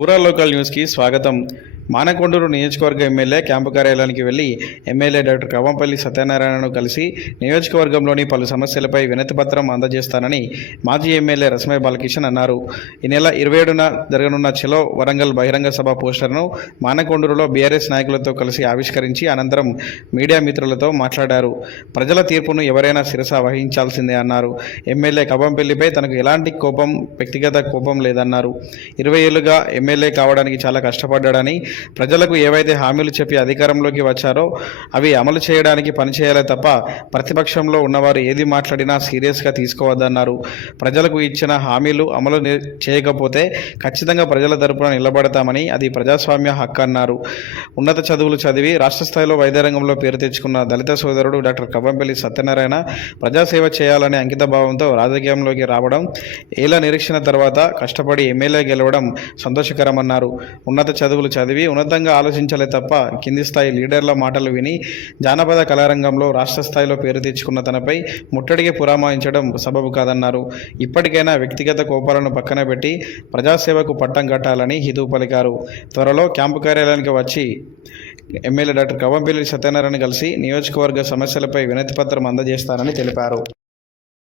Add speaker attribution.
Speaker 1: పూరా లోకల్ న్యూస్కి స్వాగతం. మానకొండూరు నియోజకవర్గ ఎమ్మెల్యే క్యాంపు కార్యాలయానికి వెళ్ళి ఎమ్మెల్యే డాక్టర్ కవ్వంపల్లి సత్యనారాయణను కలిసి నియోజకవర్గంలోని పలు సమస్యలపై వినతిపత్రం అందజేస్తానని మాజీ ఎమ్మెల్యే రసమయ బాలకిషన్ అన్నారు. ఈ నెల ఇరవై ఏడున జరగనున్న చెలో వరంగల్ బహిరంగ సభ పోస్టర్ను మానకొండూరులో బీఆర్ఎస్ నాయకులతో కలిసి ఆవిష్కరించి అనంతరం మీడియా మిత్రులతో మాట్లాడారు. ప్రజల తీర్పును ఎవరైనా శిరస వహించాల్సిందే అన్నారు. ఎమ్మెల్యే కవ్వంపల్లిపై తనకు ఎలాంటి కోపం వ్యక్తిగత కోపం లేదన్నారు. ఇరవై ఏళ్ళుగా ఎమ్మెల్యే కావడానికి చాలా కష్టపడ్డాడని ప్రజలకు ఏవైతే హామీలు చెప్పి అధికారంలోకి వచ్చారో అవి అమలు చేయడానికి పనిచేయాలే తప్ప ప్రతిపక్షంలో ఉన్నవారు ఏది మాట్లాడినా సీరియస్గా తీసుకోవద్దన్నారు. ప్రజలకు ఇచ్చిన హామీలు అమలు చేయకపోతే ఖచ్చితంగా ప్రజల తరపున నిలబడతామని అది ప్రజాస్వామ్య హక్కు అన్నారు. ఉన్నత చదువులు చదివి రాష్ట్ర స్థాయిలో వైద్య రంగంలో పేరు తెచ్చుకున్న దళిత సోదరుడు డాక్టర్ కవ్వంపల్లి సత్యనారాయణ ప్రజాసేవ చేయాలనే అంకిత భావంతో రాజకీయంలోకి రావడం ఏళ్ళ నిరీక్షణ తర్వాత కష్టపడి ఎమ్మెల్యే గెలవడం సంతోషకరమన్నారు. ఉన్నత చదువులు చదివి ఉన్నతంగా ఆలోచించలే తప్ప కింది స్థాయి లీడర్ల మాటలు విని జానపద కళారంగంలో రాష్ట్ర స్థాయిలో పేరు తెచ్చుకున్న తనపై ముట్టడికి పురామాయించడం సబబు కాదన్నారు. ఇప్పటికైనా వ్యక్తిగత కోపాలను పక్కన పెట్టి ప్రజాసేవకు పట్టం కట్టాలని హితవు పలికారు. త్వరలో క్యాంపు కార్యాలయానికి వచ్చి ఎమ్మెల్యే డాక్టర్ కవ్వంపల్లి సత్యనారాయణ కలిసి నియోజకవర్గ సమస్యలపై వినతిపత్రం అందజేస్తారని తెలిపారు.